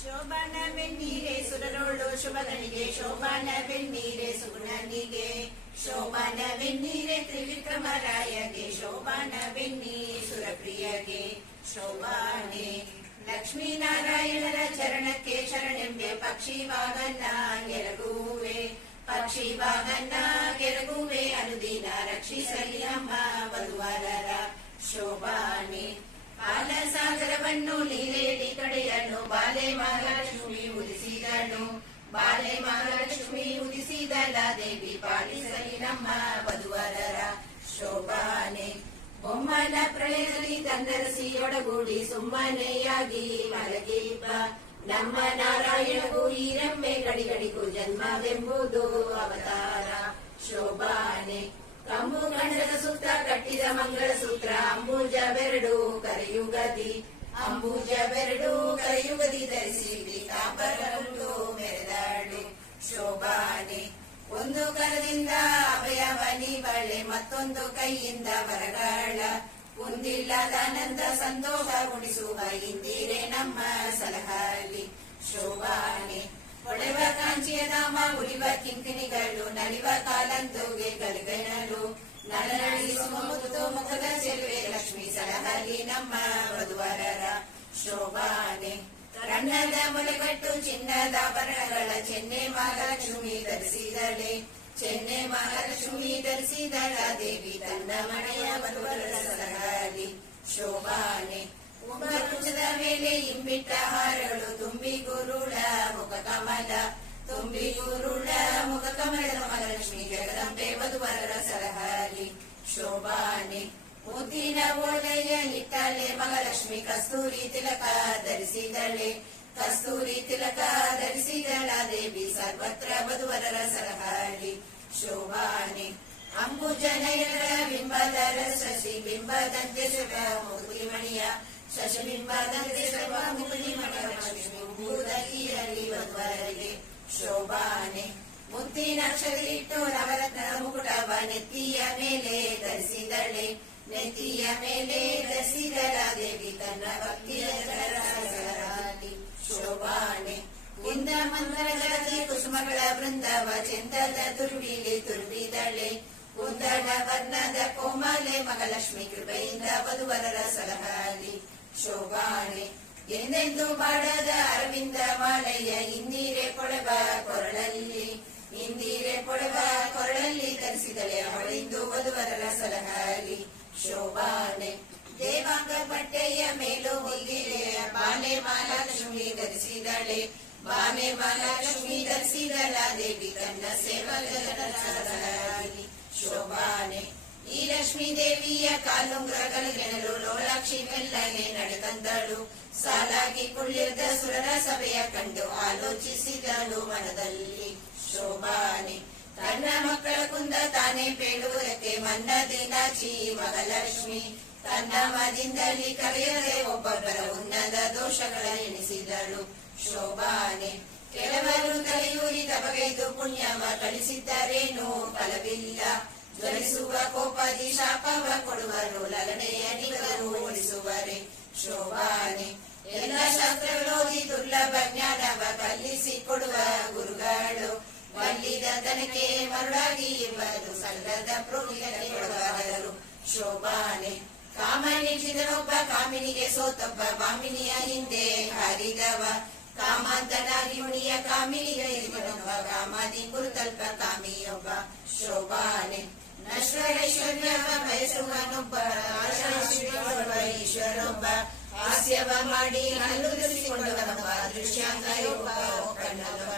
ಶೋಭಾನ ಬೆನ್ನೀರೆ ಸುರರೋಳು ಶುಭಗನಿಗೆ ಶೋಭಾನ ಬೆನ್ನೀರೆ ಸುಗುಣನಿಗೆ ಶೋಭಾನ ಬೆನ್ನೀರೆ ತ್ರಿವಿಕ್ರಮರಾಯಗೆ ಶೋಭಾನ ಬೆನ್ನೀರೆ ಸುರಪ್ರಿಯಗೆ ಶೋಭಾನೆ ಲಕ್ಷ್ಮೀನಾರಾಯಣರ ಚರಣಕ್ಕೆ ಶರಣೆಂಬೆ ಪಕ್ಷಿ ವಾಹನ ಗೆರಗುವೆ ಪಕ್ಷಿ ವಾಹನ ಗೆರಗುವೆ ಅನುದಿನ ರಕ್ಷಿಸಲಿ ಅಮ್ಮ ವಧುವರರ ಶೋಭಾನೆ ಬಾಲಸಾಗರವನ್ನು ಲೀಲೆಯಲ್ಲಿ ಕಡೆಯಲು ಬಾಲೆ ಮಹಾಲಕ್ಷ್ಮಿ ಉದಿಸಿದಳು ಬಾಲೆ ಮಹಾಲಕ್ಷ್ಮಿ ಉದಿಸಿದಳ ದೇವಿ ಪಾಲಿಸಲಿ ನಮ್ಮ ವಧುವರರ ಶೋಭಾನೆ ಬೊಮ್ಮನ ಪ್ರಳಯದಲ್ಲಿ ತಂದರಸಿಯೊಡಗೂಡಿ ಸುಮ್ಮನೆಯಾಗಿ ಮಲಗಿಬ್ಬ ನಮ್ಮ ನಾರಾಯಣಗೂ ಈರಮ್ಮೆ ಗಡಿಗಡಿಗೂ ಜನ್ಮವೆಂಬುದು ಅವತಾರ ಶೋಭಾನೆ ಕಂಬು ಗಂಡದ ಸುತ್ತ ಕಟ್ಟಿದ ಮಂಗಳ ಸೂತ್ರ ಅಂಬುಜವೆರಡು ಕರೆಯುಗದಿ ಅಂಬುಜವೆರಡು ಕರೆಯುಗದಿ ಧರಿಸಿ ಕಾಪರಗಳು ಮೆರೆದಾಡು ಶೋಭಾನೆ ಒಂದು ಕರದಿಂದ ಅಭಯವನಿ ಬಳೆ ಮತ್ತೊಂದು ಕೈಯಿಂದ ವರಗಾಳ ಕುಂದಿಲ್ಲದಾನಂದ ಸಂತೋಷ ಉಣಿಸುವ ಇಂದಿರೆ ನಮ್ಮ ಸಲಹಲಿ ಶೋಭಾನೆ ಹೊಳೆವ ಕಾಂಚಿಯ ಧಾಮ ಉಳಿವ ಕಿಂಕಿಣಿಗಳು ನಲಿವ ಕಾಲಂತುಗೆ ಗಲಗಣಲು ನಳನಳಿಸುವ ಮುತ್ತು ಮುಖದ ಚೆಲುವೆ ಲಕ್ಷ್ಮೀ ಸಲಹಲಿ ನಮ್ಮ ವಧುವರರ ಶೋಭಾನೆ ಕಣ್ಣದ ಮೊಲೆಗಟ್ಟು ಚಿನ್ನದ ಆಭರಣಗಳ ಚೆನ್ನೆ ಮಹಾಲಕ್ಷ್ಮಿ ಧರಿಸಿದಳೆ ಚೆನ್ನೆ ಮಹಾಲಕ್ಷ್ಮಿ ಧರಿಸಿದಳ ದೇವಿ ತನ್ನ ಮನೆಯ ವಧುವರರ ಸಲಹಲಿ ಶೋಭಾನೆ ಕುಂಭಕುಂಜದ ಮೇಲೆ ಇಂಬಿಟ್ಟ ಹಾರಗಳು ತುಂಬಿ ಗುರುಳ ಮುಖ ಕಮಲ ತುಂಬಿ ಗುರುಳ ಮುಖ ಕಮಲದ ಮಹಾಲಕ್ಷ್ಮಿ ಜಗದಂಬೆ ವಧುವರರ ಸಲಹಲಿ ಶೋಭಾನೆ ಮುದ್ದಿನ ಓಲೆಯ ಇಟ್ಟಲೆ ಮಹಾಲಕ್ಷ್ಮಿ ಕಸ್ತೂರಿ ತಿಲಕ ಧರಿಸಿದಳೆ ಕಸ್ತೂರಿ ತಿಲಕ ಧರಿಸಿದಳ ದೇವಿ ಸರ್ವತ್ರ ವಧುವರರ ಸಲಹಲಿ ಶೋಭಾನೆ ಅಂಬುಜನಯನ ಬಿಂಬದರ ಶಶಿ ಬಿಂಬದಂತೆ ಶುಭ ಮುಕ್ತಿಮಣಿಯ ಶಶಬಿಂಬದಂತೆ ಶುಭ ಮುಕ್ತಿಮಣಿಯ ಲಕ್ಷ್ಮಿ ವಧುವರರಿಗೆ ಶೋಭಾನೆ ಮುತ್ತಿನಕ್ಷರಿಟ್ಟು ನವರತ್ನ ಮುಕುಟವ ನೆತ್ತಿಯ ಮೇಲೆ ಧರಿಸಿದಳೆ ನೆತ್ತಿಯ ಮೇಲೆ ಧರಿಸಿದಳ ದೇವಿ ತನ್ನ ಭಕ್ತಿಯ ಸಲಹಲಿ ಶೋಭಾನೆ ಕುಂದ ಮಂತ್ರಗಳಲ್ಲಿ ಕುಸುಮಗಳ ಬೃಂದವ ಚೆಂದದ ತುರ್ವಿಲಿ ತುರ್ವಿದಳೆ ಕುಂದನ ವರ್ಣದ ಕೋಮಲೆ ಮಹಾಲಕ್ಷ್ಮಿ ಕೃಪೆಯಿಂದ ವಧುವರರ ಸಲಹಲಿ ಶೋಭಾನೆ ಎಂದೆಂದು ಬಾಡದ ಅರವಿಂದ ಮಾಲೆಯ ಇಂದಿರೆ ಕೊಳವ ಕೊರಳಲ್ಲಿ ಇಂದಿರೆ ಕೊಳವ ಕೊರಳಲ್ಲಿ ಧರಿಸಿದಳೆ ಅವಳಿಂದು ವಧುವರರ ಸಲಹಲಿ ಶೋಭಾನೆ ದೇವಾಂಗ ಪಟ್ಟೆಯ ಮೇಲೂ ಹೊಂದಿರೆಯ ಬಾಲೆ ಮಹಾಲಕ್ಷ್ಮಿ ಧರಿಸಿದಳೆ ಬಾಲೆ ಮಹಾಲಕ್ಷ್ಮಿ ಧರಿಸಿದಳ ದೇವಿ ತನ್ನ ಸೇವಕರ ಸಲಹಲಿ ಶೋಭಾನೆ ಈ ಲಕ್ಷ್ಮೀ ದೇವಿಯ ಕಾಲುಂಗ್ರಗಳೆನಲು ಲೋಲಾಕ್ಷಿ ಮೆಲ್ಲನೆ ನಡೆತಂದಳು ಸಾಲಾಗಿ ಕುಳ್ಳಿರದ ಸುರರ ಸಭೆಯ ಕಂಡು ಆಲೋಚಿಸಿದಳು ಮನದಲ್ಲಿ ಶೋಭಾನೆ ತನ್ನ ಮಕ್ಕಳ ಕುಂದ ತಾನೇ ಪೇಳುವುದಕ್ಕೆ ಮನ್ನದಿ ನಾಚಿ ಮಹಾಲಕ್ಷ್ಮಿ ತನ್ನ ಮದಿಂದಲಿ ಕರೆಯದೆ ಒಬ್ಬೊಬ್ಬರ ಉನ್ನತ ದೋಷಗಳ ಎಣಿಸಿದಳು ಶೋಭಾನೆ ಕೆಲವರು ತಲೆಯೂರಿದ ಬಗೆದು ಪುಣ್ಯವ ಕಳಿಸಿದ್ದರೇನು ಫಲವಿಲ್ಲ ಜ್ವಲಿಸುವ ಕೋಪದಿ ಶಾಪವ ಕೊಡುವರು ಲಲನೆಯ ನಿವರು ಉಳಿಸುವರೆ ಶೋಭಾನೆ ಎಲ್ಲ ಶಾಸ್ತ್ರಗಳೋದಿ ದುರ್ಲಭ ಜ್ಞಾನವ ಕಲಿಸಿಕೊಡುವ ಗುರುಗಳು ಬಲ್ಲಿದ ತನಕೆ ಮರುಳಾಗಿ ಇವರು ಸಲ್ಲದ ಪ್ರೋಹಿತಕ್ಕೆ ಕೊಡುವರು ಶೋಭಾನೆ ಕಾಮನಿಚಿದನೊಬ್ಬ ಕಾಮಿನಿಗೆ ಸೋತೊಬ್ಬ ಕಾಮಿನಿಯ ಹಿಂದೆ ಹಾರಿದವ ಕಾಮಾಂತನಾಗಿ ಮುನಿಯ ಕಾಮಿನಿಗೆ ಇರಿದನೊಬ್ಬ ಕಾಮಾದಿ ಕುರುತಲ್ಪ ಕಾಮಿಯೊಬ್ಬ ಶೋಭಾನೆ ನಶ್ವರೈಶ್ವರ್ಯವ ಬಯಸುವನೊಬ್ಬ ಈಶ್ವರೊಬ್ಬ ಹಾಸ್ಯವ ಮಾಡಿ ಹಲ್ಲುರಿಸಿಕೊಂಡವನೊಬ್ಬ ದೃಶ್ಯಾಂಗಯೊಬ್ಬ ಕಣ್ಣೊಬ್ಬ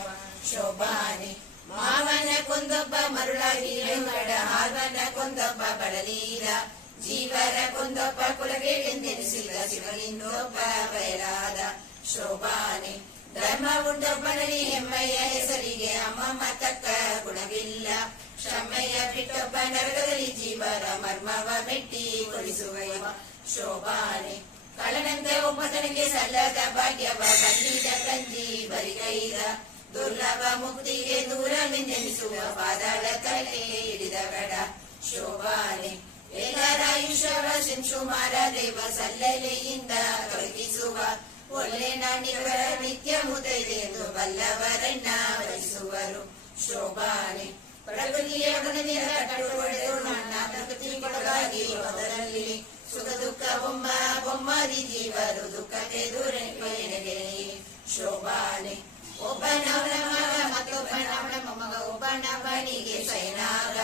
ಶೋಭಾನೆ ಮಾವನ ಕೊಂದೊಬ್ಬ ಮರುಳಾಗಿ ಹೆಂಗಡ ಹಾವನ ಕೊಂದೊಬ್ಬ ಬಳಲೀರ ಜೀವರ ಕೊಂದೊಬ್ಬ ಕುಲಗೇಡೆಂದೆನಿಸಿದ ಶಿವನಿಂದೊಬ್ಬ ಬಯಲಾದ ಶೋಭಾನೆ ಧರ್ಮ ಉಂಡೊಬ್ಬನಲ್ಲಿ ಹೆಮ್ಮೆಯ ಹೆಸರಿಗೆ ಅಮ್ಮಮ್ಮ ತಕ್ಕ ಗುಣವಿಲ್ಲ ಶ್ರಮೆಯ ಬಿಟ್ಟೊಬ್ಬ ನರಕದಲ್ಲಿ ಜೀವರ ಮರ್ಮವ ಮೆಟ್ಟಿ ಕೊಡಿಸುವ ಶೋಭಾನೆ ಕಳನಂತೆ ಒಬ್ಬತನಿಗೆ ಸಲ್ಲದ ಭಾಗ್ಯವ ಬಂದಿದ ಕಂಜಿ ಬರಿಗೈದ ದುರ್ಲಭ ಮುಕ್ತಿಗೆ ದೂರವೆಂದೆನಿಸುವ ಪಾದಾಳ ತಲೆ ಹಿಡಿದ ಗಡ ಶೋಭಾನೆ ವೇದರಾಯುಷವ ಶಿಂಶುಮಾರ ದೇವ ಸಲ್ಲಲೆಯಿಂದ ತೊಲಗಿಸುವ ಒಳ್ಳೆ ನಾಣಿಗಳ ನಿತ್ಯ ಮುತ್ತೈದೆಯೆಂದು ಬಲ್ಲವರನ್ನ ವಹಿಸುವರು. ಶೋಭಾನೆ ಪ್ರಕೃತಿಯ ಗುಣದಿಂದ ಕಟ್ಟುಕೊಡೆದು ನನ್ನ ಪ್ರಕೃತಿಗೊಳಗಾಗಿ ಮೊದಲಲ್ಲಿ ಸುಖ ದುಃಖ ಬೊಮ್ಮದಿ ಜೀವರು ದುಃಖಕ್ಕೆ ದೂರನಿಗೆ. ಶೋಭಾನೆ ಒಬ್ಬನವನ ಮಗ ಮತ್ತೊಬ್ಬನವನ ಮೊಮ್ಮಗ, ಒಬ್ಬನವನಿಗೆ ಸೈನಾಗ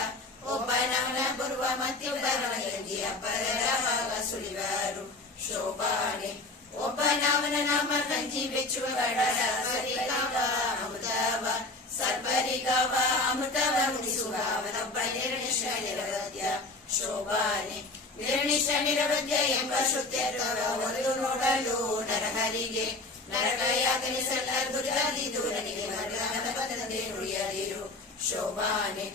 ಒಬ್ಬನವನ ಬರುವ ಮತ್ತೊಬ್ಬನವನಿಗೆ ಅಬ್ಬರದ ಭಾಗ ಸುಳಿವರು. ಶೋಭಾನೆ ಒಬ್ಬನವನ ನಾಮ ಕಂಚಿ ಬೆಚ್ಚುವ ಗಡರ ಸರಿಗಾವ ಅಮೃತವ ಸರ್ವರಿಗಾವ ಅಮೃತವ ಉಣಿಸುವ ಅವನೊಬ್ಬ ನಿರ್ನಿಷ್ಠ ನಿರವಧ್ಯ. ಶೋಭಾನೆ ನಿರ್ನಿಷ್ಠ ನಿರವಧ್ಯ ಎಂಬ ಶ್ರುತ್ಯತ್ವ ಒಂದು ನೋಡಲು ನರಹರಿಗೆ ನರಕ ಯಾತನೆ ಸಲ್ಲ ದುರ್ಗಾದಿ ದೂರನಿಗೆ ಮರಣದ ಪದದಂತೆ ನುಡಿಯದಿರು. ಶೋಭಾನೆ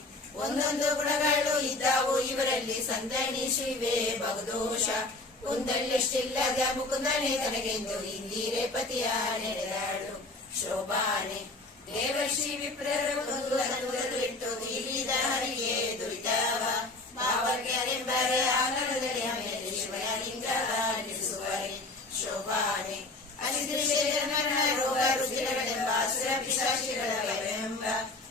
ಒಂದೊಂದು ಗುಣಗಳು ಇದ್ದಾವು ಇವರಲ್ಲಿ ಸಂತನಿಸುವೆ ಬಹುದೋಷ. ಕುಂದಲ್ಲೆಷ್ಟಿಲ್ಲದ ಮುಕುಂದನೆ ತನಗೆಂದು ಇಂದಿರೆ ಪತಿಯ ನೆನೆದಾಳು. ಶೋಭಾನೆ ದೇವಶ್ರೀ ವಿಪ್ರರು ಇಟ್ಟು ತೀರಿದ ಹರಿಗೆ ದುರಿತವ ಭಾವಜ್ಞರೆಂಬರೆ ಆನಂದದಲ್ಲಿ ಆಮೇಲೆ ಶಿವನ ಲಿಂಗ ನಿಲ್ಲಿಸುವರೆ. ಶೋಭಾನೆ ಅನಿದ್ರಿಶೇರನ ರೋಗ ರುಜಿನಗಳೆಂಬ ಅಸುರ ಪಿಶಾಚಿಗಳೆಂಬ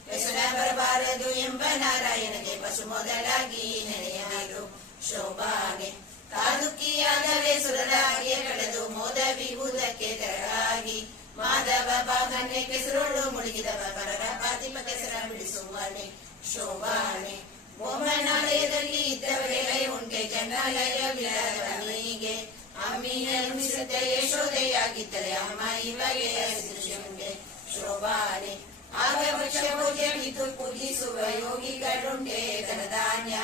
ವ್ಯಸನ ಬರಬಾರದು ಎಂಬ ನಾರಾಯಣಗೆ ಪಶು ಮೊದಲಾಗಿ ನೆನೆಯರು. ಶೋಭಾನೆ ಕಾದುಕ್ಕಿಯಾದವೇ ಸುರರಾಗಿಯೇ ಕಳೆದು ಮೋದ ವಿಭೂದಕ್ಕೆ ತೆರಗಾಗಿ ಮಾಧವ ಬಾಗನ್ನೇ ಕೆಸರೋಡು ಮುಳುಗಿದವ ಪರರ ಪಾತಿಮ ಕೆಸರ ಬಿಡಿಸುವನೆ. ಶೋಭಾನೆ ಬೊಮ್ಮನಾಲಯದಲ್ಲಿ ಇದ್ದವರೆಲ್ಲ ಉಂಟೆ ಜನಾಲಯವಿಲ್ಲದವನಿಗೆ ಅಮ್ಮಿಯ ನುಡಿಸುತ್ತೆ ಯಶೋದೆಯಾಗಿದ್ದರೆ ಅಮ್ಮ ಇವಾಗೆ ಉಂಟೆ. ಶೋಭಾನೆ ಆಗ ವೃಕ್ಷಭೋಜನಿತು ಪೂಜಿಸುವ ಯೋಗಿಗಳುಂಟೆ ಧನಧಾನ್ಯ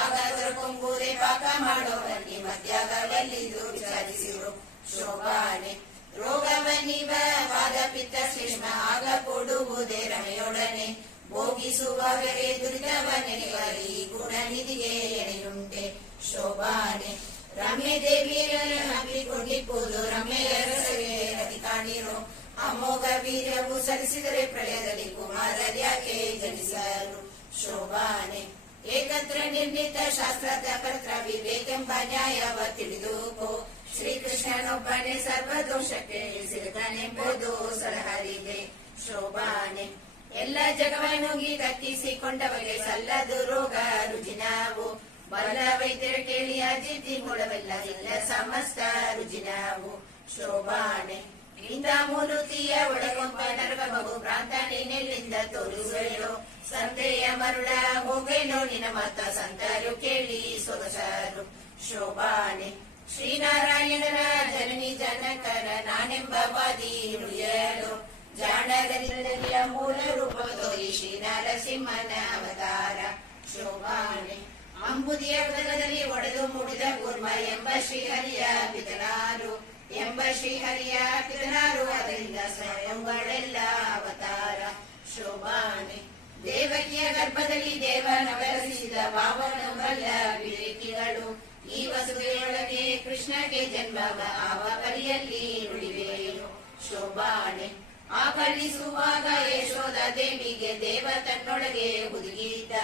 ಆಗ ದೊರಕೊಂಬುದೇ ಪಾಕ ಮಾಡೋರಲ್ಲಿ ಮಧ್ಯಾಗವಲ್ಲಿದ್ದು ವಿಚಾರಿಸಿರು. ಶೋಭಾನೆ ರೋಗವನ್ನಿವ ವಾದ ಪಿತ್ತ ಶ್ಲೇಷ್ಮ ಆಗ ಕೊಡುವುದೇ ರಮೆಯೊಡನೆ ಭೋಗಿಸುವವರೇ ದುರಿತವ ನೆನೆವರಿ ಗುಣನಿಧಿಗೆ ಎಣೆಯುಂಟೆ. ಶೋಭಾನೆ ರಮ್ಯ ದೇವಿಯರನ್ನು ಹಬ್ಬಿಕೊಂಡಿಪ್ಪುದು ರಮ್ಯ ರಸವೇ ರತಿ ಕಾಣಿರು. ಅಮೋಘ ವೀರ್ಯವು ಸರಿಸಿದರೆ ಪ್ರಳಯದಲ್ಲಿ ಕುಮಾರರ್ಯಾಕೆ ಜನಿಸರು. ಶೋಭಾನೆ ಏಕತ್ರ ನಿರ್ಮಿತ ಶಾಸ್ತ್ರದ ಕರ್ತ್ರ ವಿವೇಕೆಂಬ ನ್ಯಾಯವ ತಿಳಿದುಕೋ. ಶ್ರೀಕೃಷ್ಣನೊಬ್ಬನೇ ಸರ್ವದೋಷಕ್ಕೆ ಸಿರಿದನೆಂಬುದು ಸಲಹರಿಗೆ. ಶೋಭಾನೆ ಎಲ್ಲ ಜಗವನ್ನುಗಿ ತಕ್ಕಿಸಿಕೊಂಡವಗೆ ಸಲ್ಲದು ರೋಗ ರುಜಿನವು ಬಲ್ಲ ವೈದ್ಯರ ಕೇಳಿ ಅಜಿತಿ ಮೂಡವೆಲ್ಲ ಇಲ್ಲ ಸಮಸ್ತ ರುಜಿನವು. ಶೋಭಾನೆ ಇಂದ ಮೂರುತಿಯ ಒಳಗೊಂಬ ನರಕ ಮಗು ಪ್ರಾಂತ ನೀನೆಲ್ಲಿಂದ ತೋರಿಸುವೆಯೋ ಸಂತೆಯ ಮರುಳ ಹೋಗೇನೋ ನಿನ ಮಾತ ಸಂತರು ಕೇಳಿ ಸೊಗಸಾರು. ಶೋಭಾನೆ ಶ್ರೀನಾರಾಯಣರ ಜನನಿ ಜನಕರ ನಾನೆಂಬ ವಾದಿ ನುಡಿಯಲು ಜಾಣದರಿಯ ಮೂಲ ರೂಪ ತೋರಿ ಶ್ರೀ ನರಸಿಂಹನ ಅವತಾರ. ಶೋಭಾನೆ ಅಂಬುದಿಯ ಉದರದಲ್ಲಿ ಒಡೆದು ಮೂಡಿದ ಕೂರ್ಮ ಎಂಬ ಶ್ರೀಹರಿಯ ಪಿತನಾರು ಎಂಬ ಶ್ರೀಹರಿಯ ಪಿತನಾರು ಅದರಿಂದ ಸ್ವಯಂಗಳೆಲ್ಲ ಅವತಾರ. ಶೋಭಾನೆ ದೇವಕಿಯ ಗರ್ಭದಲ್ಲಿ ದೇವನವರಿಸಿದ ಭಾವನವಲ್ಲ ವಿವೇಕಿಗಳು ಈ ವಸುವೆಯೊಳಗೆ ಕೃಷ್ಣಗೆ ಜನ್ಮವ ಆವ ಪರಿಯಲ್ಲಿ ನುಡಿವೆಯೋ. ಶೋಭಾನೆ ಆ ಕಳಿಸುವಾಗ ಯಶೋಧ ದೇವಿಗೆ ದೇವ ತನ್ನೊಳಗೆ ಹುದುಗಿದ್ದ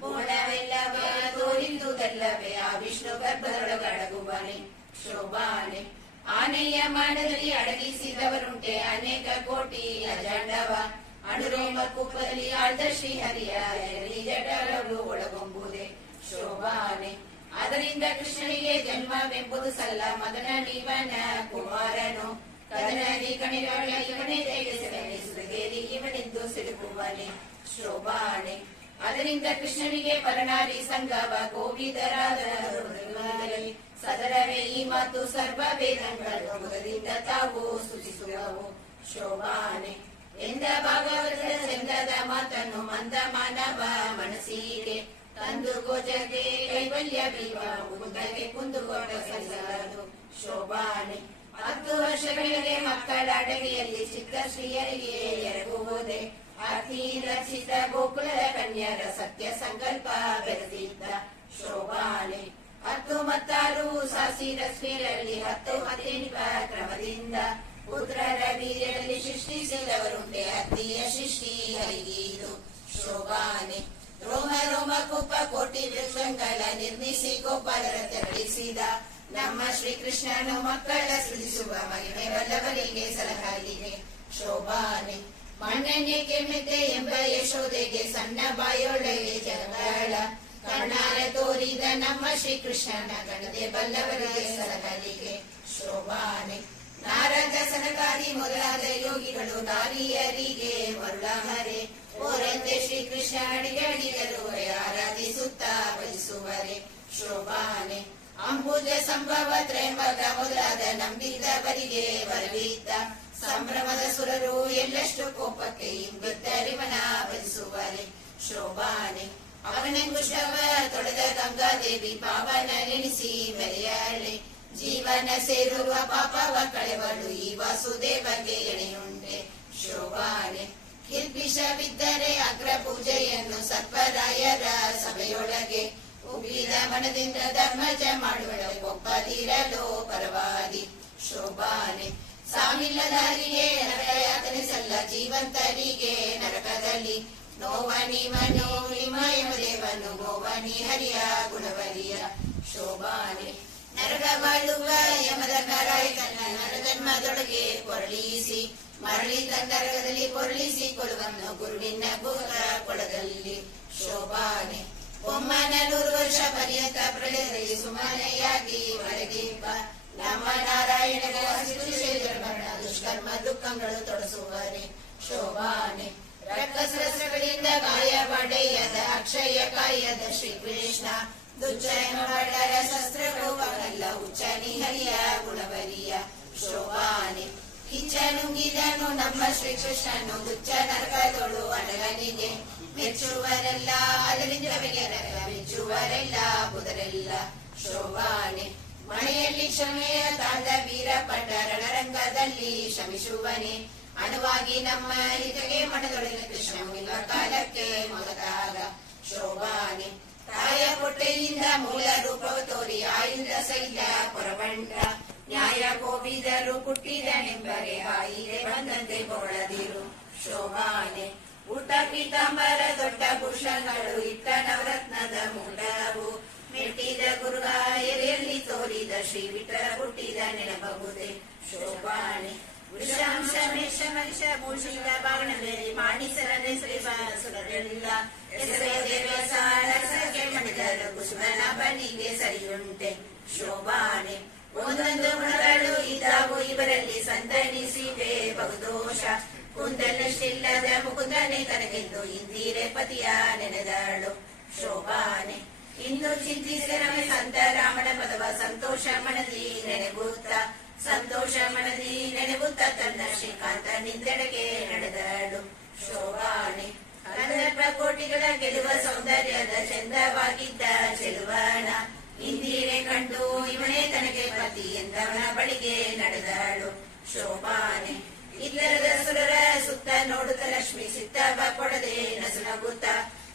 ಬೋಣವೆಲ್ಲವ ತೋರಿದುದಲ್ಲವೇ ಆ ವಿಷ್ಣು ಗರ್ಭದೊಳಗಡಗುವನೆ. ಶೋಭಾನೆ ಆನೆಯ ಮಾಡದಲ್ಲಿ ಅಡಗಿಸಿದವರುಂಟೆ ಅನೇಕ ಕೋಟಿ ಅಜಾಂಡವ ಅಣುರೋಮ ಕೂಪದಲ್ಲಿ ಆಳ್ದ ಶ್ರೀಹರಿಯ ಜಟಗಳು ಒಳಗೊಂಬುದೇ. ಶೋಭಾನೆ ಅದರಿಂದ ಕೃಷ್ಣನಿಗೆ ಜನ್ಮವೆಂಬುದು ಸಲ್ಲ ಮದನ ನೀವನ ಕುಮಾರನು ಕದನದಿ ಕಣಿಗಳ ಇವನೇ ಸುರಗೇರಿ ಇವನೆಂದು ಸಿಡುಕುವನೆ. ಶೋಭಾನೆ ಅದರಿಂದ ಕೃಷ್ಣನಿಗೆ ಪರನಾರಿ ಸಂಗವ ಗೋವಿದರಾದ ಸದರವೇ ಈ ಮಾತು ಸರ್ವ ವೇದಗಳು ಮುದದಿಂದ ತಾವು ಸೂಚಿಸುವವು. ಶೋಭಾನೆ ಎಂದ ಭಾಗವತದ ಚಂದದ ಮಾತನ್ನು ಮಂದ ಮಾನವ ಮನಸ್ಸಿಗೆ ತಂದು ಗೋಜಗೆ ಕೈವಲ್ಯ ಬೀವ ಮುಂದಕ್ಕೆ ಕುಂದುಕೋಟ ಸಲ್ಲದು. ಶೋಭಾನೆ 10 ವರ್ಷಗಳಿಗೆ ಮಕ್ಕಳ ಅಡಗೆಯಲ್ಲಿ ಚಿತ್ತ ಶ್ರೀಯರಿಗೆ ಎರಗುವುದೇ ಅತಿ ರಚಿತ ಗೋಕುಲದ ಕನ್ಯರ ಸತ್ಯ ಸಂಕಲ್ಪ ಬೆರೆದಿದ್ದ. ಶೋಭಾನೆ 10 ಮತ್ತಾರು ಸಾಸಿರ ಸ್ಫೀರಲ್ಲಿ 10 ಹತ್ತೆನಿಪ ಕ್ರಮದಿಂದ ಪುತ್ರರ ವೀರ್ಯದಲ್ಲಿ ಸೃಷ್ಟಿಸಿದವರುಂಟೆ ಅತ್ತಿಯ ಸೃಷ್ಟಿ ಹರಿಗೀದು. ಶೋಭಾನೆ ರೋಮ ರೋಮ ಕುಪ್ಪ ಕೋಟಿ ವೃಕ್ಷಗಳ ನಿರ್ಮಿಸಿ ಗೋಪಾಲರ ತೆರಳಿಸಿದ ನಮ್ಮ ಶ್ರೀಕೃಷ್ಣನು ಮಕ್ಕಳ ಸೃಜಿಸುವ ಮಹಿಮೆ ಬಲ್ಲವರಿಗೆ ಸಲಹಲಿಗೆ ಶೋಭಾನೆ. ಮಣ್ಣೆಣ್ಣೆಗೆ ಮೆತ್ತೆ ಎಂಬ ಯಶೋದೆಗೆ ಸಣ್ಣ ಬಾಯೊಳಗೆ ಜಗಳ ಕಣ್ಣಾರೆ ತೋರಿದ ನಮ್ಮ ಶ್ರೀಕೃಷ್ಣನ ಗಣದೆ ಬಲ್ಲವರಿಗೆ ಸಲಹಲಿಗೆ ಶೋಭಾನೆ. ನಾರದ ಸನಕಾದಿ ಮೊದಲಾದ ಯೋಗಿಗಳು ನಾರಿಯರಿಗೆ ಮರುಳಹರೆ ಓರಂತೆ ಶ್ರೀಕೃಷ್ಣ ಅಡಿಗಡಿಗರು ಆರಾಧಿಸುತ್ತಾ ಭಜಿಸುವರೆ ಶೋಭಾನೆ. ಅಂಬುಜ ಸಂಭವ ತ್ರಯಂಬಕ ಮೊದಲಾದ ನಂಬಿದವರಿಗೆ ಬರವಿದ್ದ ಸಂಭ್ರಮದ ಸುರರು ಎಲ್ಲಷ್ಟು ಕೋಪಕ್ಕೆ ಇಂಬಿದ್ದರಿವನ ಭಜಿಸುವರೆ ಶೋಭಾನೆ. ಅವನಂಗುಷ್ಟವ ತೊಳೆದ ಗಂಗಾದೇವಿ ಪಾವನ ನೆನೆಸಿ ಮೆರೆಯಳೆ ಜೀವನ ಸೇರುವ ಪಾಪವ ಕಳೆವಳು ಈ ವಾಸುದೇವಗೆ ಎಣೆಯುಂಟೆ ಶೋಭಾನೆ. ಕಿಲ್ಬಿಷವಿದ್ದರೆ ಅಗ್ರ ಪೂಜೆಯನ್ನು ಸರ್ಪರಾಯರ ಸಭೆಯೊಳಗೆ ಉಬ್ಬಿದ ಮನದಿಂದ ಧರ್ಮಜ ಮಾಡುವಳ ಒಪ್ಪದಿರಲು ಪರವಾದಿ ಶೋಭಾನೆ. ಸಾವಿಲ್ಲದಾರಿಗೆ ನರಕಯಾತನೆ ಸಲ್ಲ ಜೀವಂತರಿಗೆ ನರಕದಲ್ಲಿ ನೋವನಿವನು ನಿಮಯದೇವನು ಗೋವನಿ ಹರಿಯ ಗುಣವರಿಯ ಶೋಭಾನೆ. ನರಕ ಬಾಳುವ ಯಮದ ಕಾರಾಯಕನ ನರಜನ್ಮದೊಳಗೆ ಕೊರಳಿಸಿ ಮರಳಿ ನರಕದಲ್ಲಿ ಕೊರಳಿಸಿ ಕೊಡುವನ್ನು ಗುರುವಿನ ಘೋರ ಕೊಳದಲ್ಲಿ ಶೋಭಾನೆ. ಬೊಮ್ಮನ 100 ವರ್ಷ ಪರ್ಯಂತ ಪ್ರಳಯದಲ್ಲಿ ಸುಮನೆಯಾಗಿ ಒಳಗಿಪ್ಪ ನಮ್ಮ ನಾರಾಯಣನ ಹಸಿರು ಶೇಷರ್ಮರಣ ದುಷ್ಕರ್ಮ ದುಃಖಗಳು ತೊಡಸುವರೆ ಶೋಭಾನೆ. ರಕ್ತಸಹಸ್ರಗಳಿಂದ ಗಾಯ ಪಡೆಯದ ಅಕ್ಷಯ ಕಾಯದ ಶ್ರೀಕೃಷ್ಣ ದುಚ್ಚಯನರ ಶಸ್ತ್ರಗೋಪಗಲ್ಲ ಉಚ್ಚನಿ ಹರಿಯ ಗುಣವರಿಯ ಶೋಭಾನೆ. ಕಿಚ್ಚನುಂಗಿದನು ನಮ್ಮ ಶ್ರೀಕೃಷ್ಣನು ದುಚ್ಚ ನರಕದೊಳು ಅನಗನಿಗೆ ಮೆಚ್ಚುವರೆಲ್ಲ ಅದರಿಂದ ನರಕ ಮೆಚ್ಚುವರೆಲ್ಲ ಬುಧರೆಲ್ಲ ಶೋಭಾನೆ. ಮಳೆಯಲ್ಲಿ ಕ್ಷಮೆಯ ತಾಳ್ದ ವೀರಪಟ್ಟ ರಣರಂಗದಲ್ಲಿ ಶ್ರಮಿಸುವನೆ ಅನುವಾಗಿ ನಮ್ಮ ಹಿತಗೆ ಮಠದೊಳಗಿನ ಕೃಷ್ಣವಿಲ್ಲ ಕಾಲಕ್ಕೆ ಮೊದಲಾಗ ಶೋಭಾನೆ. ತಾಯ ಹೊಟ್ಟೆಯಿಂದ ಮೂಲ ರೂಪವು ತೋರಿ ಆಯುಧ ಸೈಲ ಕೊರಬಂಡ ನ್ಯಾಯ ಕೋಪಿದರು ಹುಟ್ಟಿದನೆಂಬರೆ ಆಯಿದೆ ಬಂದಂತೆ ಬೋಳದಿರು ಶೋಭಾನೆ. ಊಟ ಪೀತಾಂಬರ ದೊಡ್ಡ ಭೂಷಣಗಳು ಇಟ್ಟ ನವರತ್ನದ ಮೂಡವು ಮೆಟ್ಟಿದ ಗುರುಗಾಯರಲ್ಲಿ ತೋರಿದ ಶ್ರೀ ವಿಠಲ ಹುಟ್ಟಿದ ನೆನಪಬಹುದೇ ಶೋಭಾನೆ. ವೃಷಾಂಶ ಮೇಷ ಮನುಷ್ಯ ಮೂಷಿಕ ಬಾಣಬೇರಿ ಮಾಣಿಸರನೆ ಶ್ರೀವಾಸುರರೆಲ್ಲ ಹೆಸರೇ ದೇವಸಾರಸಗೆ ಮಣಿದರು ಕುಸುಮನ ಬನಿಗೆ ಸರಿಯುಂಟೆ ಶೋಭಾನೆ. ಒಂದೊಂದು ಗುಣಗಳು ಇದ್ದಾವು ಇವರಲ್ಲಿ ಸಂತಣಿಸಿವೆ ಬಹುದೋಷ ಕುಂದಲಷ್ಟಿಲ್ಲದ ಮುಕುಂದನೆ ತನಗೆಂದು ಇಂದಿರೆ ಪತಿಯ ನೆನೆದಳು ಶೋಭಾನೆ. ಇಂದು ಚಿಂತಿಸಿರವೆ ಸಂತ ರಾಮನ ಪದವ ಸಂತೋಷ ಮನದಿ ನೆನೆಬುತ್ತ ಸಂತೋಷ ಮನದಿ ನೆನೆಬುತ್ತ ತನ್ನ ಶ್ರೀಕಾಂತ ನಿಂದೆಡೆಗೆ ನಡೆದಳು ಶೋಭಾನೆ. ಕನ್ನಡ ಕೋಟಿಗಳ ಗೆಲುವ ಸೌಂದರ್ಯದ ಚಂದವಾಗಿದ್ದ ಚೆಲುವನ ಇಂದಿರೆ ಕಂಡು ಇವನೇ ತನಗೆ ಪತಿ ಎಂದವನ ಬಳಿಗೆ ನಡೆದಳು ಶೋಭಾನೆ. ಇಲ್ಲದ ಸುರರ ಸುತ್ತ ನೋಡುತ್ತ ಲಕ್ಷ್ಮಿ ಸಿತ್ತವ ಕೊಡದೆ ನಸುನಗುತ್ತ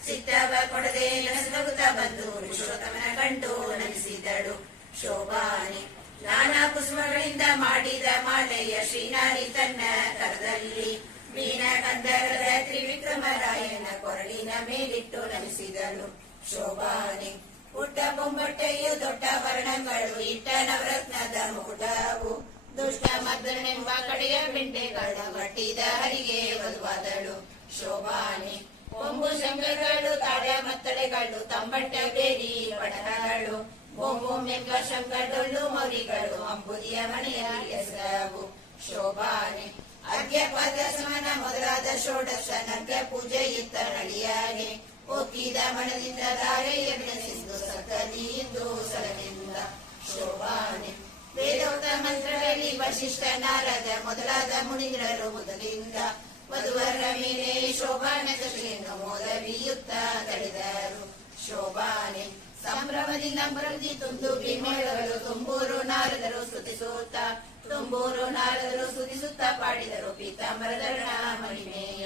ಸಿತ್ತವ ಕೊಡದೆ ನಸುನಗುತ್ತ ಬಂದು ಪುರುಷೋತ್ತಮನ ಕಂಡು ನಮಿಸಿದಳು ಶೋಭಾನೆ. ನಾನಾ ಕುಸುಮಗಳಿಂದ ಮಾಡಿದ ಮಾಲೆಯ ಶ್ರೀನಾರಿ ತನ್ನ ಕರದಲ್ಲಿ ಮೀನ ಕಂದರದ ತ್ರಿವಿಕ್ರಮರಾಯನ ಕೊರಳಿನ ಮೇಲಿಟ್ಟು ನಮಿಸಿದಳು ಶೋಭಾನೆ. ಪುಟ್ಟ ಬೊಂಬಟ್ಟೆಯು ದೊಡ್ಡ ವರ್ಣಗಳು ಇಟ್ಟ ನವರತ್ನದ ಮುಕುಟವು ದುಷ್ಟ ಮದ್ದನೆಂಬ ಕಡೆಯ ಬೆಂಡೆಗಳು ಗಟ್ಟಿದ ಹರಿಗೆ ವಧುವಾದಳು ಶೋಭಾನೆ. ಕೊಂಬು ಶಂಖಗಳು ತಾಡ ಮತ್ತಳೆಗಳು ತಂಬಟ್ಟ ಬೇರಿ ಪಡಗಳು ಬೋಂಬೊಂಬೆಂಬ ಶಂಖಡೊಳ್ಳು ಮೌರಿಗಳು ಅಂಬುದಿಯ ಮನೆಯಲ್ಲಿ ಹೆಸರವು ಶೋಭಾನೆ. ಅರ್ಘ್ಯಪಾದ ಸ್ಮರಣ ಮೊದಲಾದ ಷೋಡಶ ನರ್ಘ್ಯ ಪೂಜೆ ಇತ್ತ ನಳಿಯಾಗೆ ಒಪ್ಪಿದ ಮನದಿಂದ ಧಾರೆಯ ಬಿಡಿಸಿದ್ದು ಸತ್ತದಿ ಎಂದು ಸಲನಿಂದ ಶೋಭಾನೆ. ವೇದೋಕ್ತ ಮಂತ್ರಗಳಲ್ಲಿ ವಶಿಷ್ಠ ನಾರದ ಮೊದಲಾದ ಮುನಿಂದ್ರರು ಮೊದಲಿಂದ ವಧುವರ ಮೇಲೆ ಶೋಭಾನ ಕೃಷಿಯನ್ನು ಮೋದವಿಯುತ್ತ ತಡೆದರು ಶೋಭಾನೆ. ಸಂಭ್ರಮದಿಂದ ಮರದಿ ತುಂದು ಭೀಮೇಳಗಳು ತುಂಬೂರು ನಾರದರು ಸ್ತುತಿಸುತ್ತ ತುಂಬೂರು ನಾರದರು ಸ್ತುತಿಸುತ್ತ ಪಾಡಿದರು ಪೀತಾಂಬರಧರಣ ಮಹಿಮೆಯ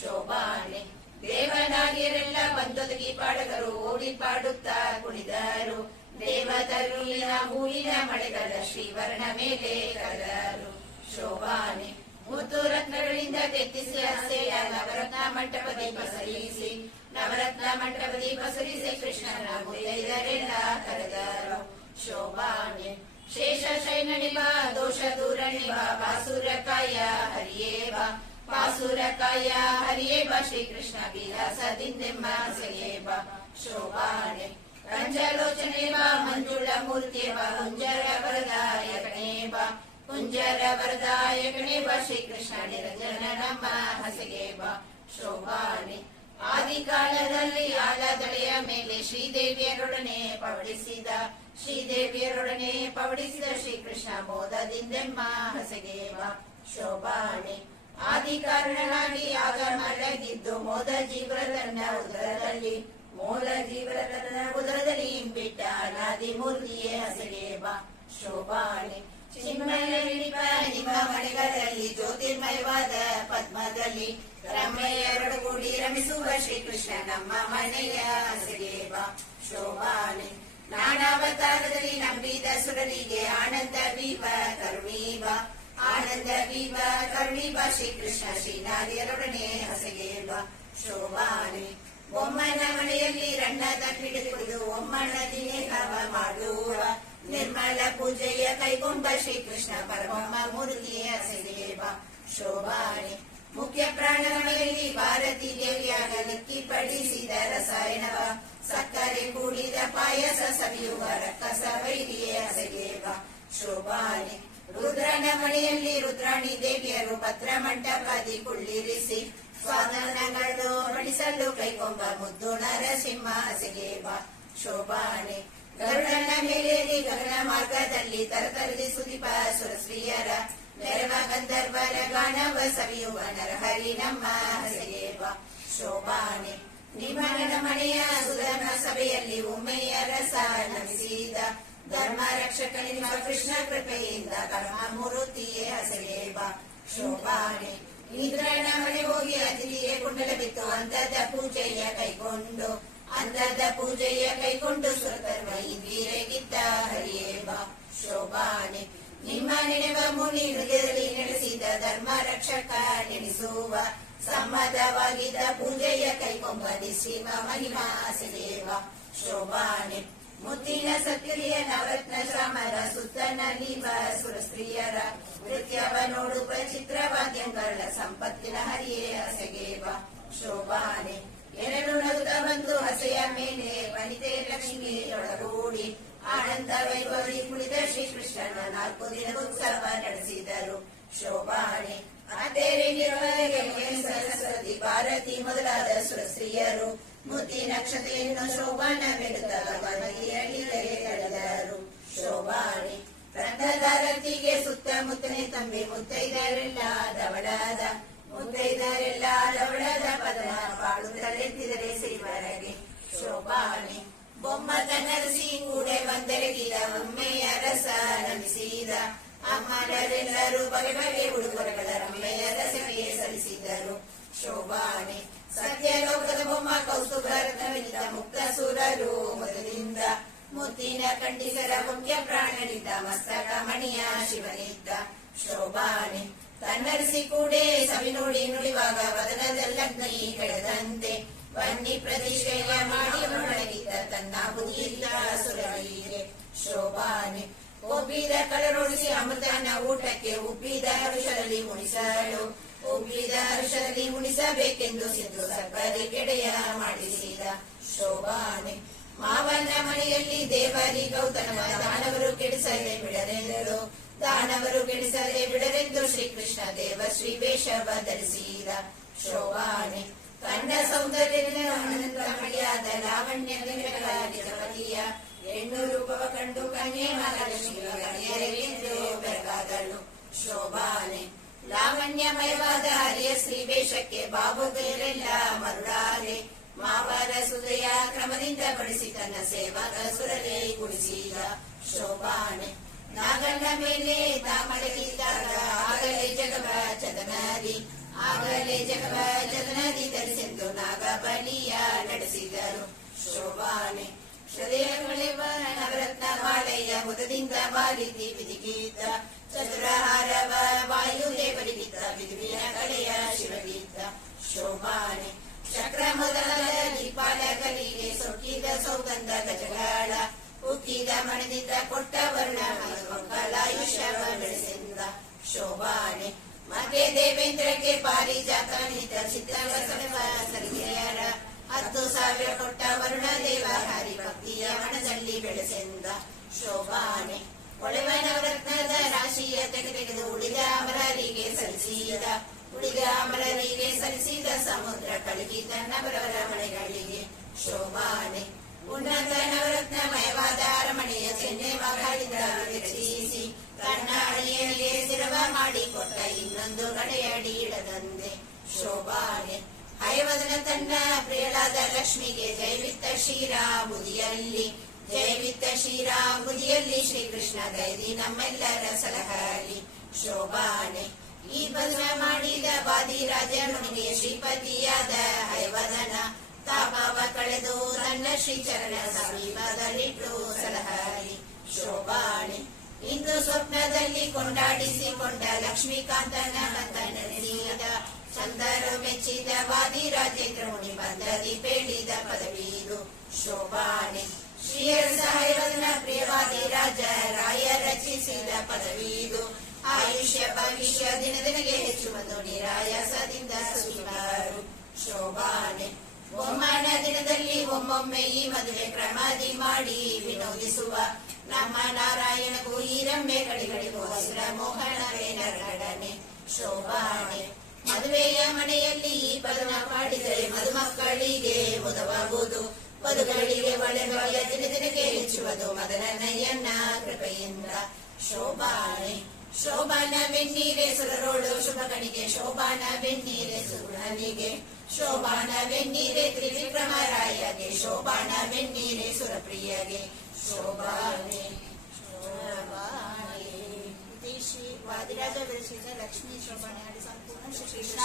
ಶೋಭಾನೆ. ದೇವನಾಗಿಯರೆಲ್ಲ ಬಂದೊದಗಿ ಪಾಡಗರು ಓಡಿ ಪಾಡುತ್ತಾ ಕುಣಿದರು ದೇವತರುಳಿನ ಹೂವಿನ ಮಳೆಗಳ ಶ್ರೀವರ್ಣ ಮೇಲೆ ಕರೆದರು ಶೋಭಾನೆ. ಮುತ್ತು ರತ್ನಗಳಿಂದ ತೆತ್ತಿಸಿ ಹಸೆಯ ನವರತ್ನ ಮಂಟಪ ದೀಪ ಸರಿಸಿ ನವರತ್ನ ಮಂಟಪ ದೀಪ ಸರಿಸಿ ಕೃಷ್ಣನ ಮುತ್ತೈದರೆಲ್ಲ ಕರೆದರು ಶೋಭಾನೆ ಶೇಷಶೈನನಿಬ ದೋಷ ದೂರನಿಬ ಬಾಸುರಕಾಯ ಹರಿಯೇ ಬಾ ಬಾಸುರಕಾಯ ಹರಿಯೇ ಬಾ ಶ್ರೀಕೃಷ್ಣ ವಿಲಾಸದಿಂದೆಮ್ಮ ಸೆಗೆ ಬಾ ಶೋಭಾನೆ ರಂಜಲೋಚನೆ ಬಾ ಮಂಜುಳ ಮೂರ್ತಿಯ ಬಾ ಕುಂಜರ ವರದಾಯಕನೇ ಬಾ ಕುಂಜರ ವರದಾಯಕನೇ ಬಾ ಶ್ರೀಕೃಷ್ಣ ನಿರಂಜನ ನಮ್ಮ ಹಸೆಗೆ ಬಾ ಶೋಭಾನೆ ಆದಿಕಾಲದಲ್ಲಿ ಆಲದಳೆಯ ಮೇಲೆ ಶ್ರೀದೇವಿಯರೊಡನೆ ಪವಡಿಸಿದ ಶ್ರೀಕೃಷ್ಣ ಮೋದದಿಂದೆಮ್ಮ ಹಸೆಗೆ ಬಾ ಶೋಭಾನೆ ಆದಿ ಕಾರಣನಾಗಿ ಆಗ ಮಲಗಿದ್ದು ಮೋದ ಜೀವರನ್ನ ಉದರದಲ್ಲಿ ಇಂಬಿಟ್ಟ ಅನಾದಿ ಮೂರ್ತಿಯೇ ಹಸೆಗೆ ಬಾ ಶೋಭಾನೆ ಚಿನ್ಮಯ ನಿಮ್ಮ ಮನೆಗಳಲ್ಲಿ ಜ್ಯೋತಿರ್ಮಯವಾದ ಪದ್ಮದಲ್ಲಿ ರಮ್ಮೆಯರೊಡಗೂಡಿ ರಮಿಸುವ ಶ್ರೀಕೃಷ್ಣ ನಮ್ಮ ಮನೆಯ ಹಸೆಗೆ ಬಾ ಶೋಭಾನೆ ನಾನಾವತಾರದಲ್ಲಿ ನಂಬಿದ ಸುರರಿಗೆ ಆನಂದ ವೀವ ಕರುಣಿ ಬಾ ಶ್ರೀಕೃಷ್ಣ ಶ್ರೀನಾರಿಯರೊಡನೆ ಹಸೆಗೆ ಬಾ ಶೋಭಾನೆ ಒಮ್ಮನ ಮನೆಯಲ್ಲಿ ರಣ್ಣದ ಹಿಡಿದು ಒಮ್ಮನದಿ ಹವ ಮಾಡುವ ನಿರ್ಮಲ ಪೂಜೆಯ ಕೈಗೊಂಡ ಶ್ರೀಕೃಷ್ಣ ಪರಬ್ರಹ್ಮ ಮೂರ್ತಿಯ ಹಸೆಗೆ ಬಾ ಶೋಭಾನೆ ಮುಖ್ಯ ಪ್ರಾಣಗಳಲ್ಲಿ ಭಾರತೀ ದೇವಿಯಾಗ ಲಿಕ್ಕಿ ಪಡಿಸಿದ ರಸಾಯನವ ಸಕ್ಕರೆ ಕೂಡಿದ ಪಾಯಸ ಸವಿಯುವ ರಕ್ಕಸ ವೈರಿಯ ಹಸೆಗೆ ಬಾ ಶೋಭಾನೆ ರುದ್ರನ ಮನೆಯಲ್ಲಿ ರುದ್ರಾಣಿ ದೇವಿಯರು ಭದ್ರ ಮಂಟಪದಿ ಕುಳ್ಳಿರಿಸಿ ಸ್ವಾದನಗಳು ಬಡಿಸಲು ಕೈಗೊಂಬ ಮುದ್ದು ನರಸಿಂಹ ಹಸೆಗೆ ಬಾ ಶೋಭಾನೆ ಗರುಡನ ಮೇಲೇರಿ ಗಗನ ಮಾರ್ಗದಲ್ಲಿ ತರತರದಿ ಸುದೀಪ ಸುರಶ್ರೀಯರ ಮೆರವ ಗಂಧರ್ವರ ಗಾನವ ಸವಿಯುವ ನರಹರಿ ನಮ್ಮ ಹಸೆಗೆ ಬಾ ಶೋಭಾನೆ ನಿಮ್ಮನ ಮನೆಯ ಸುಧರ್ಮ ಸಭೆಯಲ್ಲಿ ಉಮ್ಮೆಯ ರಸ ನಮಿಸಿದ ಧರ್ಮ ರಕ್ಷಕನಿರುವ ಕೃಷ್ಣ ಕೃಪೆಯಿಂದ ಕರ್ಮ ಮೂರ್ತಿಯೇ ಹಸೆಗೆ ಬಾ ಶೋಭಾನೆ ಇಂದ್ರನ ಮನೆ ಹೋಗಿ ಅತಿಥಿಯೇ ಕುಂಡಲ ಬಿತ್ತು ಅಂದದ ಪೂಜೆಯ ಕೈಗೊಂಡು ಸುರತರ್ವ ಇಂದಿರೆಗಿದ್ದ ಹರಿಯೇ ಬಾ ಶೋಭಾನೆ ನಿಮ್ಮ ನೆನೆವ ಮುನಿ ಹೃದಯದಲ್ಲಿ ನಡೆಸಿದ ಧರ್ಮ ರಕ್ಷಕ ನೆನೆಸುವ ಸಮ್ಮತವಾಗಿದ್ದ ಪೂಜೆಯ ಕೈಗೊಂಬ ನಿಸ್ಸೀಮ ಮಹಿಮಾ ಹಸೆಗೆ ಬಾ ಶೋಭಾನೆ ಮುತ್ತಿನ ಸತ್ಯರಿಯ ನವರತ್ನ ಶ್ಯಾಮರ ಸುತ್ತನಲ್ಲಿ ಸುರಸ್ತ್ರೀಯರ ನೃತ್ಯವ ನೋಡುವ ಚಿತ್ರವಾದ್ಯಗಳ ಸಂಪತ್ತಿನ ಹರಿಯೇ ಹಸೆಗೆ ಬಾ ಶೋಭಾನೆ ಎರಡು ನಗುತ್ತ ಬಂದು ಹಸೆಯ ಮೇಲೆ ವನಿತೆ ಲಕ್ಷ್ಮಿಯೊಳಗೂಡಿ ಆನಂದ ವೈಭವಿ ಕುಳಿತ ಶ್ರೀಕೃಷ್ಣನ 4 ದಿನದ ಉತ್ಸವ ನಡೆಸಿದರು ಶೋಭಾನೆ ಸರಸ್ವತಿ ಭಾರತಿ ಮೊದಲಾದ ಸುರಸ್ತ್ರೀಯರು ಮುತ್ತಿ ನಕ್ಷತೆಯನ್ನು ಶೋಭಾನವೆಡುತ್ತರು ಶೋಭಾನೆ ರಥದಾರತಿಗೆ ಸುತ್ತಮುತ್ತನೆ ತಂಬಿ ಮುತ್ತೈದರೆಲ್ಲ ದವಳದ ಪದನ ಪಾಡುತ್ತಲೆತ್ತಿದರೆ ಶ್ರೀವರಗೆ ಶೋಭಾನೆ ಬೊಮ್ಮದ ನರಸಿ ಕೂಡೆ ಬಂದೆರಗಿದ ಒಮ್ಮೆಯ ರಸ ನಮಿಸಿದ ಅಮ್ಮನರೆಲ್ಲರೂ ಬಗೆ ಉಡುಗೊರೆಗಳ ರಮ್ಮೆಯ ರಸಕ್ಕೆ ಸಲ್ಲಿಸಿದ್ದರು ಶೋಭಾನೆ ಸತ್ಯಲೋಕದ ಬೊಮ್ಮ ಕೌಸ್ತುಭರತ್ನವಿದ್ದ ಮುಕ್ತ ಸುರರು ಮೊದಲಿಂದ ಮುತ್ತಿನ ಖಂಡಿಸರ ಮುಖ್ಯ ಪ್ರಾಣನಿದ್ದ ಮಸ್ತಕ ಮಣಿಯ ಶಿವನಿದ್ದ ಶೋಭಾನೆ ತನ್ನರಿಸಿ ಕೂಡೆ ಸವಿ ನೋಡಿ ನುಡಿವಾಗ ವದನದಲ್ಲಗ್ನಿ ಕೆಡದಂತೆ ಬನ್ನಿ ಪ್ರತಿಷ್ಠೆಯ ಮಾಡಿ ಒಣಗಿದ್ದ ತನ್ನ ಬುದ್ಧಿಯಿಲ್ಲ ಸುರವೀರೆ ಶೋಭಾನೆ ಒಬ್ಬಿದ ಕಳರೊಳಿಸಿ ಅಮೃತನ ಊಟಕ್ಕೆ ಉಬ್ಬಿದ ಹರುಷರಲ್ಲಿ ಉಣಿಸಬೇಕೆಂದು ಸಿದ್ದು ಸರ್ಬರಿ ಕೆಡೆಯ ಮಾಡಿಸಿದ ಶೋಭಾನೆ ಮಾವನ ಮನೆಯಲ್ಲಿ ದೇವರಿ ಗೌತಮ ದಾನವರು ಕೆಡಿಸದೆ ಬಿಡರೆಂದು ಶ್ರೀಕೃಷ್ಣ ದೇವ ಶ್ರೀ ವೇಷವ ಧರಿಸಿದ ಶೋಭಾನೆ ಕಂಡ ಸೌಂದರ್ಯದಿಂದ ಮಡಿಯಾದ ಲಾವಣ್ಯ ನಿಜಪತಿಯ ಹೆಣ್ಣು ರೂಪವ ಕಂಡು ಕನ್ಯೆ ಮಹಾಲಕ್ಷ್ಮಿಯರೆಂದು ಬೆರಗಾದಳು ಶೋಭಾನೆ ಲಾವಣ್ಯಮಯವಾದ ಹರಿಯ ಶ್ರೀ ವೇಷಕ್ಕೆ ಬಾಬುಗರೆಲ್ಲ ಮರುಳಾರೆ ಮಾವರ ಸುದಯ ಕ್ರಮದಿಂದ ಬಡಿಸಿ ತನ್ನ ಸೇವಕ ಸುರಲೇ ಗುಡಿಸಿದ ಶೋಭಾನೆ ನಾಗಣ್ಣ ಮೇಲೆ ತಾಮಡಗಿದ್ದಾಗ ಆಗಲೇ ಜಗವ ಚದನದಿ ಧರಿಸೆಂದು ನಾಗ ಬಲಿಯ ನಡೆಸಿದರು ಶೋಭಾನೆ ಹೃದಯಗಳೆವ ನವರತ್ನ ಮಾಲೆಯ ಮುದದಿಂದ ಮಾಲಿತಿ ಬಿದಿಗಿದ್ದ ಚತುರಹಾರವ ವಾಯುದೇವರಿಗಿದ್ದ ವಿಧುವಿನ ಕಡೆಯ ಶಿವಗಿದ್ದ ಶೋಭಾನೆ ಚಕ್ರ ಮೊದಲಾದ ದೀಪಾಲಗಳಿಗೆ ಸೊಕ್ಕಿದ ಸೌಗಂಧ ಗಜಗಳ ಉಕ್ಕಿದ ಮಣದಿದ್ದ ದೇವೇಂದ್ರಕ್ಕೆ ಪಾರಿಜಾತ ನಿತ ಚಿತ್ತವಸವ ಸರಿಗೆಯರ 10,000 ಕೊಟ್ಟ ವರುಣ ದೇವ ಹರಿಭಕ್ತಿಯ ಮನದಲ್ಲಿ ಬೆಳೆಸೆಂದ ಶೋಭಾನೆ ಹೊಳೆವ ನವರತ್ನದ ರಾಶಿಯ ತೆಗೆದು ಉಳಿದ ಅಮರರಿಗೆ ಸಲ್ಲಿಸಿದ ಸಮುದ್ರ ಕಳಗಿ ತನ್ನವರವರ ಮನೆಗಳಿಗೆ ಶೋಭಾನೆ ಉನ್ನತ ನವರತ್ನಮಯವಾದ ಅರಮನೆಯ ಚೆನ್ನೆ ಮಗಳಿಂದ ವಿರಚಿಸಿ ತನ್ನ ಅಳಿಯನಿಗೆ ಸಿರವ ಮಾಡಿಕೊಟ್ಟ ಇನ್ನೊಂದು ಕಡೆಯಡಿ ಇಡದಂದೆ ಶೋಭಾನೆ ಹಯವದನ ತನ್ನ ಪ್ರಿಯಳಾದ ಲಕ್ಷ್ಮಿಗೆ ಜೈವಿತ್ತ ಶ್ರೀರಾಮುದಿಯಲ್ಲಿ ಶ್ರೀಕೃಷ್ಣ ಗೈದಿ ನಮ್ಮೆಲ್ಲರ ಸಲಹಲಿ ಶೋಭಾನೆ ಈ ಬದುವ ಮಾಡಿದ ವಾದಿರಾಜನಿಗೆ ಶ್ರೀಪತಿಯಾದ ಹಯವದನ ತಾಪವ ಕಳೆದು ತನ್ನ ಶ್ರೀಚರಣ ಸಮೀಪದಲ್ಲಿಟ್ಟು ಸಲಹಲಿ ಶೋಭಾನೆ ಇಂದು ಸ್ವಪ್ನದಲ್ಲಿ ಕೊಂಡಾಡಿಸಿಕೊಂಡ ಲಕ್ಷ್ಮೀಕಾಂತನ ನೆನೆಸಿದ ಚಂದರು ಮೆಚ್ಚಿದ ವಾದಿರಾಜೇಂದ್ರ ಮುನಿ ಬಂದದಿ ಬೇಡಿದ ಪದವಿದು ಶೋಭಾನೆ ಶ್ರೀಯರ ಹಯವದನ ಪ್ರಿಯವಾದಿರಾಜ ರಾಯ ರಚಿಸಿದ ಪದವಿದು ಆಯುಷ್ಯ ಭವಿಷ್ಯ ದಿನದಿನಗೆ ಹೆಚ್ಚುವುದು ನಿರಾಯಾಸದಿಂದ ಸುಖಿಬಾರು ಶೋಭಾನೆ ಒಮ್ಮನ ದಿನದಲ್ಲಿ ಒಮ್ಮೊಮ್ಮೆ ಈ ಮದುವೆ ಕ್ರಮದಿ ಮಾಡಿ ವಿನೋದಿಸುವ ನಮ್ಮ ನಾರಾಯಣಗೂ ಈ ರಮ್ಯ ಕಡಿಗಳಿಗೂ ಹಸಿರ ಮೋಹನವೇ ನರಗಡನೆ ಶೋಭಾನೆ ಮದುವೆಯ ಮನೆಯಲ್ಲಿ ಈ ಪದನ ಪಾಡಿದರೆ ಮದುಮಕ್ಕಳಿಗೆ ಮುದವಾಗುವುದು ವಧುಗಳಿಗೆ ಒಳ್ಳೆಯ ದಿನದಿನಕ್ಕೆ ಹೆಚ್ಚುವುದು ಮದನಯ್ಯನ ಕೃಪೆಯಿಂದ ಶೋಭಾನೆ ಶೋಭಾನ ಬೆನ್ನೀರೆ ಸುರರೋಳು ಶುಭ ಕಣಿಗೆ ಶೋಭಾನ ಬೆನ್ನೀರೆ ಸುರನಿಗೆ ಶೋಭಾನ ಬೆನ್ನೀರೆ ತ್ರಿವಿಕ್ರಮರಾಯಗೆ ಶೋಭಾನ ಬೆನ್ನೀರೆ ಸುರಪ್ರಿಯಗೆ ಶೋಭಾನೆ ಶ್ರೀ ವಾದಿರಾಜ ವಿರಚಿತ ಲಕ್ಷ್ಮೀ ಶೋಭಾನೆ ಸಂಪೂರ್ಣ ಶ್ರೀ ಕೃಷ್ಣ